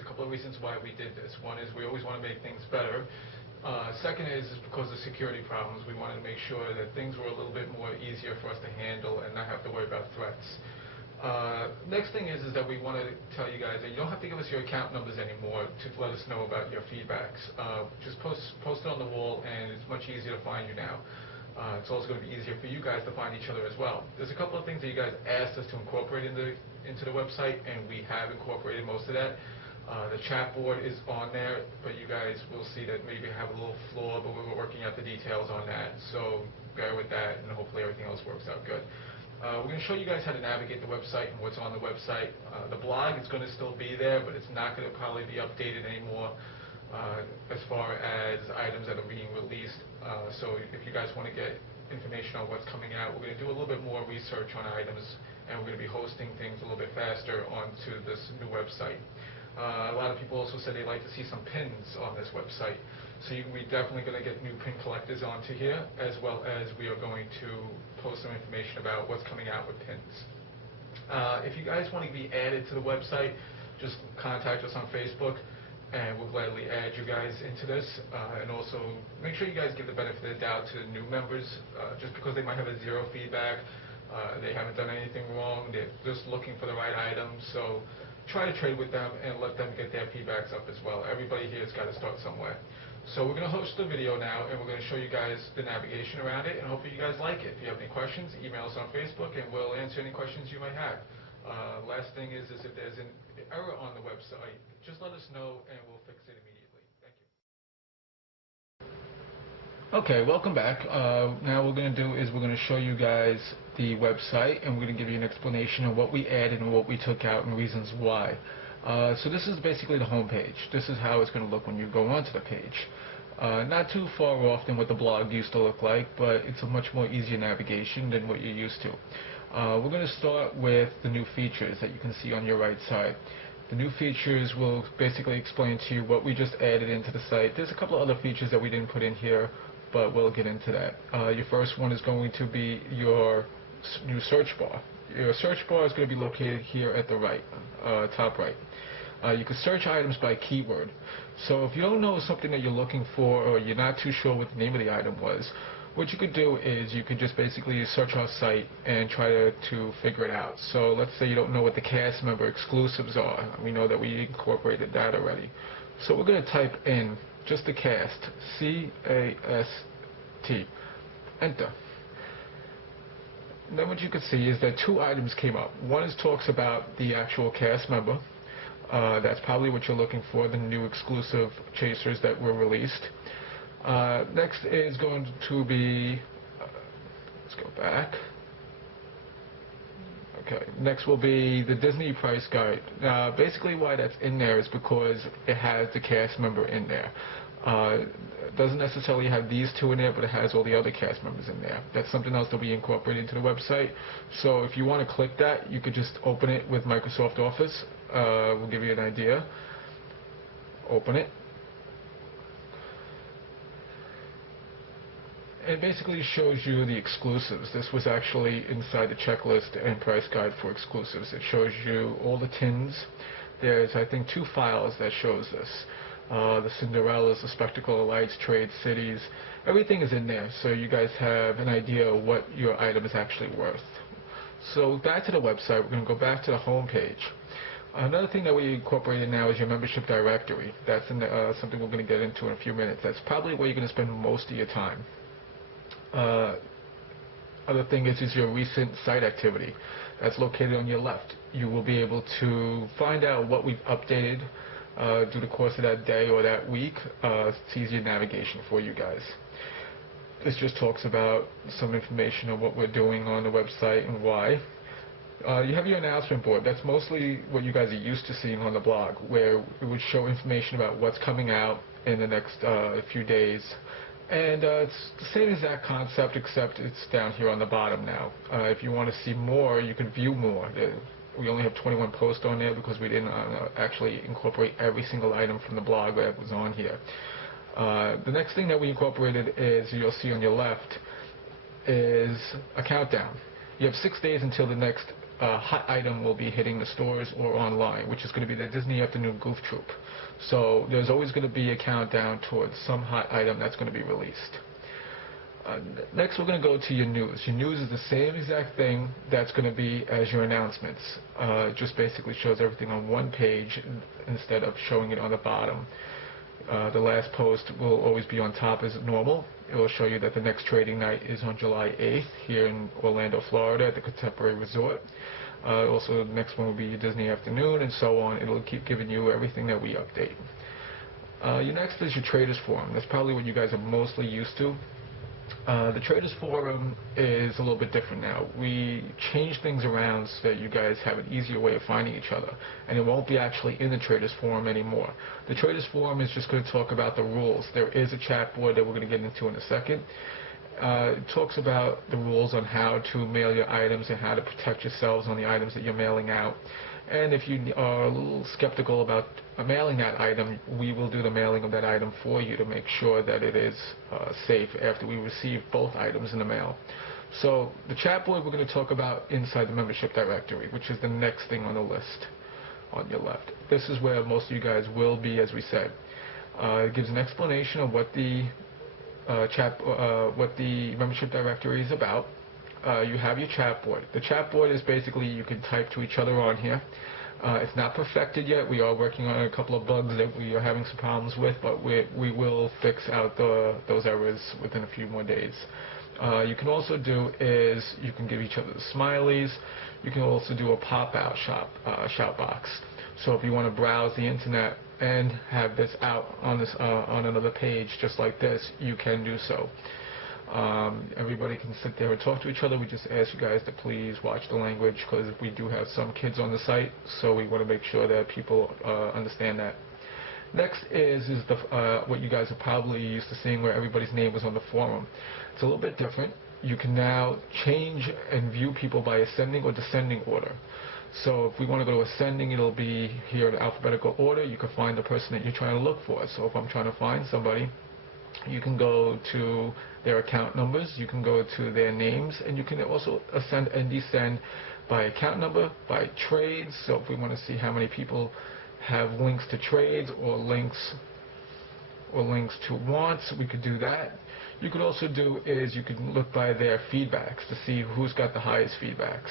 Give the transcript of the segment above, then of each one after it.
there's a couple of reasons why we did this. One is we always want to make things better. Second is because of security problems. We wanted to make sure that things were a little bit more easier for us to handle and not have to worry about threats. Next thing is that we want to tell you guys that you don't have to give us your account numbers anymore to let us know about your feedbacks. Just post it on the wall, and it's much easier to find you now. It's also going to be easier for you guys to find each other as well. There's a couple of things that you guys asked us to incorporate into the website, and we have incorporated most of that. The chat board is on there, but you guys will see that maybe have a little flaw, but we're working out the details on that. So bear with that, and hopefully everything else works out good. We're going to show you guys how to navigate the website and what's on the website. The blog is going to still be there, but it's not going to probably be updated anymore as far as items that are being released. So if you guys want to get information on what's coming out, we're going to do a little bit more research on items, and we're going to be hosting things a little bit faster onto this new website. A lot of people also said they'd like to see some pins on this website. So we're definitely going to get new pin collectors onto here, as well as we are going to post some information about what's coming out with pins. If you guys want to be added to the website, just contact us on Facebook, and we'll gladly add you guys into this. And also, make sure you guys give the benefit of the doubt to new members. Just because they might have a zero feedback, they haven't done anything wrong, they're just looking for the right items. So try to trade with them and let them get their feedbacks up as well. Everybody here has got to start somewhere. So we're going to host the video now, and we're going to show you guys the navigation around it, and hopefully you guys like it. If you have any questions, email us on Facebook, and we'll answer any questions you might have. Last thing is if there's an error on the website, just let us know, and we'll fix it immediately. Thank you. Okay, welcome back. Now what we're going to do is we're going to show you guys the website, and we're going to give you an explanation of what we added and what we took out and reasons why. So this is basically the home page. This is how it's going to look when you go onto the page. Not too far off than what the blog used to look like, but it's a much more easier navigation than what you're used to. We're going to start with the new features that you can see on your right side. The new features will basically explain to you what we just added into the site. There's a couple of other features that we didn't put in here, but we'll get into that. Your first one is going to be your new search bar. Your search bar is going to be located here at the right, top right. You can search items by keyword. So if you don't know something that you're looking for, or you're not too sure what the name of the item was, what you could do is you could just basically search our site and try to figure it out. So let's say you don't know what the cast member exclusives are. We know that we incorporated that already. So we're going to type in just the cast, C-A-S-T, enter. And then what you can see is that two items came up. One is talks about the actual cast member. That's probably what you're looking for, the new exclusive chasers that were released. Next is going to be, let's go back. Okay, next will be the Disney price guide. Basically why that's in there is because it has the cast member in there. It doesn't necessarily have these two in there, but it has all the other cast members in there. That's something else that we incorporated into the website. So if you want to click that, you could just open it with Microsoft Office. We'll give you an idea. Open it. It basically shows you the exclusives. This was actually inside the checklist and price guide for exclusives. It shows you all the tins. There's, I think, 2 files that shows this. The Cinderellas, the Spectacle, the Lights, Trade, Cities, everything is in there, so you guys have an idea of what your item is actually worth. So back to the website, we're going to go back to the home page. Another thing that we incorporated now is your membership directory. That's something we're going to get into in a few minutes. That's probably where you're going to spend most of your time. Other thing is your recent site activity. That's located on your left. You will be able to find out what we've updated through the course of that day or that week. It's easier navigation for you guys. This just talks about some information on what we're doing on the website and why. You have your announcement board. That's mostly what you guys are used to seeing on the blog, where it would show information about what's coming out in the next few days. And it's the same exact concept, except it's down here on the bottom now. If you want to see more, you can view more. We only have 21 posts on there because we didn't actually incorporate every single item from the blog that was on here. The next thing that we incorporated is, you'll see on your left, is a countdown. You have 6 days until the next hot item will be hitting the stores or online, which is going to be the Disney Afternoon Goof Troop. So there's always going to be a countdown towards some hot item that's going to be released. Next, we're going to go to your news. Your news is the same exact thing that's going to be as your announcements. It just basically shows everything on one page instead of showing it on the bottom. The last post will always be on top as normal. It will show you that the next trading night is on July 8th here in Orlando, Florida at the Contemporary Resort. Also, the next one will be your Disney Afternoon and so on. It'll keep giving you everything that we update. Your next is your Traders Forum. That's probably what you guys are mostly used to. The Traders Forum is a little bit different now. We changed things around so that you guys have an easier way of finding each other, and it won't be actually in the Traders Forum anymore. The Traders Forum is just going to talk about the rules. There is a chat board that we're going to get into in a second. It talks about the rules on how to mail your items and how to protect yourselves on the items that you're mailing out. And if you are a little skeptical about mailing that item, we will do the mailing of that item for you to make sure that it is safe after we receive both items in the mail. So the chat board we're going to talk about inside the membership directory, which is the next thing on the list on your left. This is where most of you guys will be, as we said. It gives an explanation of what the membership directory is about. You have your chat board. The chat board is basically you can type to each other on here. It's not perfected yet. We are working on a couple of bugs that we are having some problems with, but we will fix out those errors within a few more days. You can also do is you can give each other the smileys. You can also do a pop-out shout box. So if you want to browse the internet and have this out on this on another page just like this, you can do so. Everybody can sit there and talk to each other. We just ask you guys to please watch the language because we do have some kids on the site, so we want to make sure that people understand that. Next is what you guys are probably used to seeing where everybody's name was on the forum. It's a little bit different. You can now change and view people by ascending or descending order. So if we want to go to ascending, it'll be here in alphabetical order. You can find the person that you're trying to look for. So if I'm trying to find somebody, you can go to their account numbers, you can go to their names, and you can also ascend and descend by account number, by trades. So if we want to see how many people have links to trades or links to wants, we could do that. You could also do is you can look by their feedbacks to see who's got the highest feedbacks.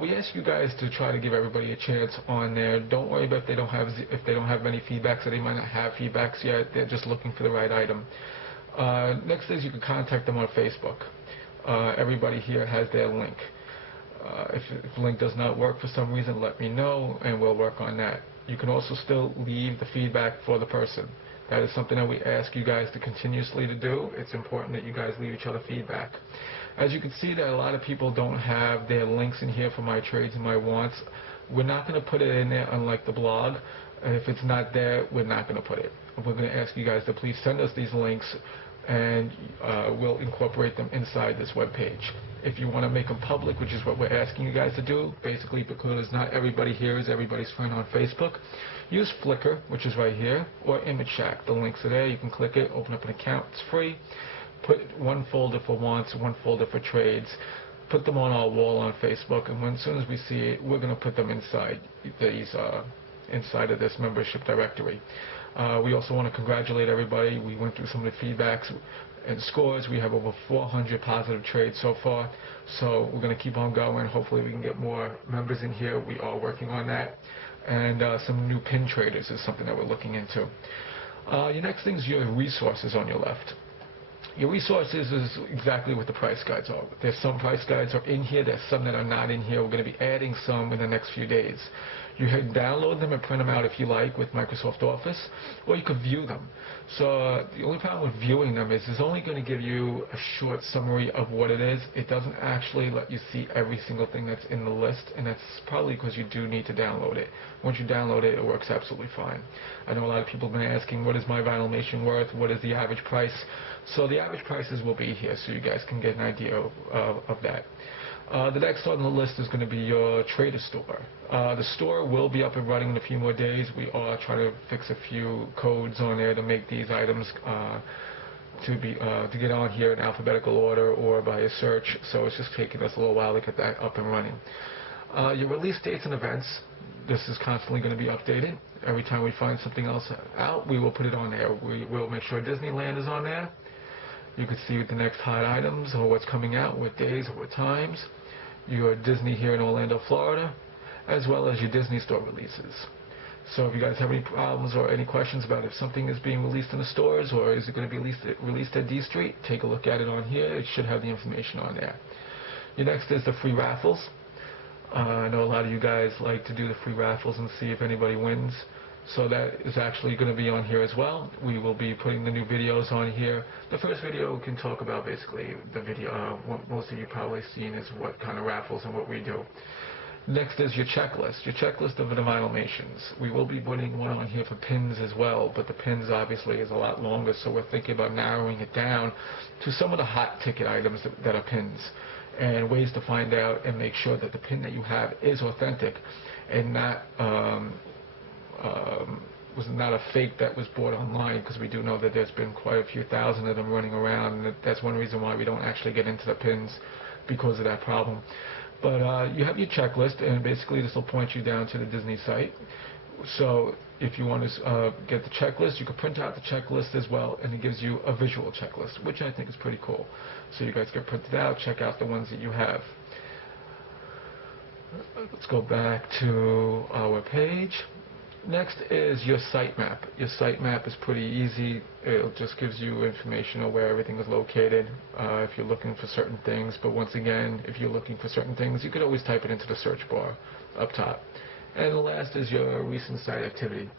We ask you guys to try to give everybody a chance on there. Don't worry about if they don't have many feedbacks, or they might not have feedbacks yet. They're just looking for the right item. Next is you can contact them on Facebook. Everybody here has their link. If the link does not work for some reason, let me know and we'll work on that. You can also still leave the feedback for the person. That is something that we ask you guys to continuously to do. It's important that you guys leave each other feedback. As you can see that a lot of people don't have their links in here for my trades and my wants. We're not going to put it in there unlike the blog. And if it's not there, we're not going to put it. We're going to ask you guys to please send us these links and we'll incorporate them inside this web page. If you want to make them public, which is what we're asking you guys to do, basically because not everybody here is everybody's friend on Facebook, use Flickr, which is right here, or Image Shack. The links are there. You can click it, open up an account. It's free. Put one folder for wants, one folder for trades. Put them on our wall on Facebook, and as soon as we see it, we're going to put them inside these inside of this membership directory. We also want to congratulate everybody. We went through some of the feedbacks and scores. We have over 400 positive trades so far, so we're going to keep on going. Hopefully we can get more members in here. We are working on that. And some new pin traders is something that we're looking into. Your next thing is your resources on your left. Your resources is exactly what the price guides are. There's some price guides are in here. There's some that are not in here. We're going to be adding some in the next few days. You can download them and print them out if you like with Microsoft Office, or you could view them. So the only problem with viewing them is it's only going to give you a short summary of what it is. It doesn't actually let you see every single thing that's in the list, and that's probably because you do need to download it. Once you download it, it works absolutely fine. I know a lot of people have been asking, what is my Vinylmation worth? What is the average price? So the average prices will be here, so you guys can get an idea of that. The next on the list is going to be your trader store. The store will be up and running in a few more days. We are trying to fix a few codes on there to make these items to get on here in alphabetical order or by a search. So it's just taking us a little while to get that up and running. Your release dates and events, this is constantly going to be updated. Every time we find something else out, we will put it on there. We will make sure Disneyland is on there. You can see the next hot items or what's coming out, what days, what times. Your Disney here in Orlando, Florida, as well as your Disney Store releases. So if you guys have any problems or any questions about if something is being released in the stores or is it going to be released at D Street, take a look at it on here. It should have the information on there. Your next is the free raffles. I know a lot of you guys like to do the free raffles and see if anybody wins. So that is actually going to be on here as well. We will be putting the new videos on here. The first video can talk about basically the video, what most of you probably seen is what kind of raffles and what we do. Next is your checklist of the Vinylmations. We will be putting one on here for pins as well, but the pins obviously is a lot longer, so we're thinking about narrowing it down to some of the hot ticket items that are pins, and ways to find out and make sure that the pin that you have is authentic and not was not a fake that was bought online, because we do know that there's been quite a few thousand of them running around, and that's one reason why we don't actually get into the pins, because of that problem. But you have your checklist, and basically this will point you down to the Disney site. So if you want to get the checklist, you can print out the checklist as well, and it gives you a visual checklist, which I think is pretty cool. So you guys can print it out, check out the ones that you have. Let's go back to our page. Next is your sitemap. Your sitemap is pretty easy. It just gives you information on where everything is located if you're looking for certain things. But once again, if you're looking for certain things, you could always type it into the search bar up top. And the last is your recent site activity.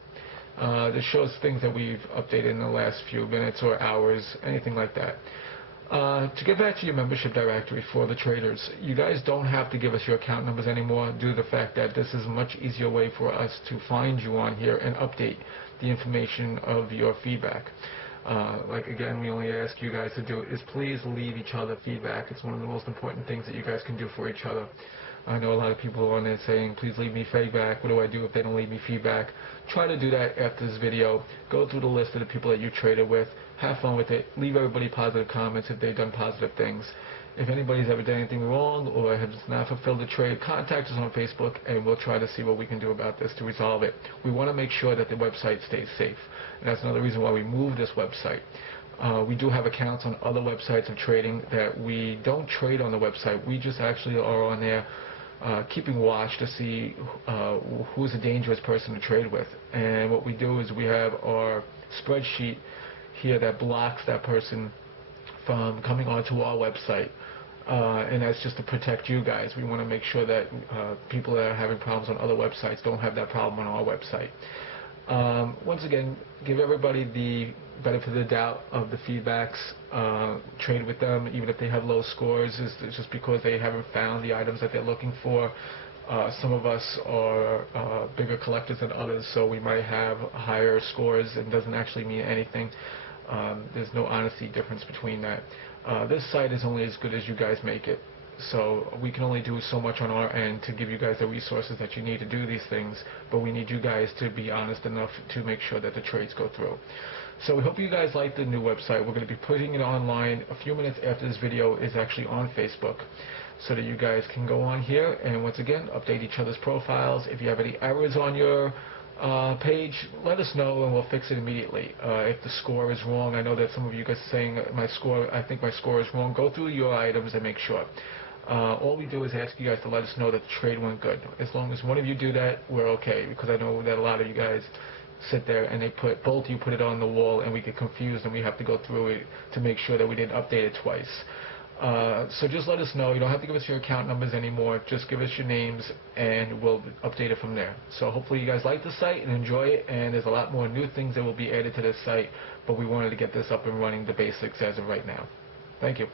This shows things that we've updated in the last few minutes or hours, anything like that. To get back to your membership directory for the traders, you guys don't have to give us your account numbers anymore due to the fact that this is a much easier way for us to find you on here and update the information of your feedback. Like again, we only ask you guys to do is please leave each other feedback. It's one of the most important things that you guys can do for each other. I know a lot of people are on there saying, please leave me feedback. What do I do if they don't leave me feedback? Try to do that after this video. Go through the list of the people that you traded with. Have fun with it. Leave everybody positive comments if they've done positive things. If anybody's ever done anything wrong or has not fulfilled the trade, contact us on Facebook and we'll try to see what we can do about this to resolve it. We want to make sure that the website stays safe. And that's another reason why we moved this website. We do have accounts on other websites of trading that we don't trade on the website. We just actually are on there keeping watch to see who's a dangerous person to trade with. And what we do is we have our spreadsheet here that blocks that person from coming onto our website. And that's just to protect you guys. We want to make sure that people that are having problems on other websites don't have that problem on our website. Once again, give everybody the benefit of the doubt of the feedbacks. Trade with them, even if they have low scores. It's just because they haven't found the items that they're looking for. Some of us are bigger collectors than others, so we might have higher scores. It doesn't actually mean anything. There's no honesty difference between that. This site is only as good as you guys make it. So we can only do so much on our end to give you guys the resources that you need to do these things, but we need you guys to be honest enough to make sure that the trades go through. So we hope you guys like the new website. We're going to be putting it online a few minutes after this video is actually on Facebook, so that you guys can go on here and once again update each other's profiles. If you have any errors on your page, let us know and we'll fix it immediately. If the score is wrong, I know that some of you guys are saying I think my score is wrong. Go through your items and make sure. All we do is ask you guys to let us know that the trade went good. As long as one of you do that, we're okay, because I know that a lot of you guys sit there and they both of you put it on the wall and we get confused and we have to go through it to make sure that we didn't update it twice. So just let us know. You don't have to give us your account numbers anymore. Just give us your names and we'll update it from there. So hopefully you guys like the site and enjoy it, and there's a lot more new things that will be added to this site, but we wanted to get this up and running, the basics as of right now. Thank you.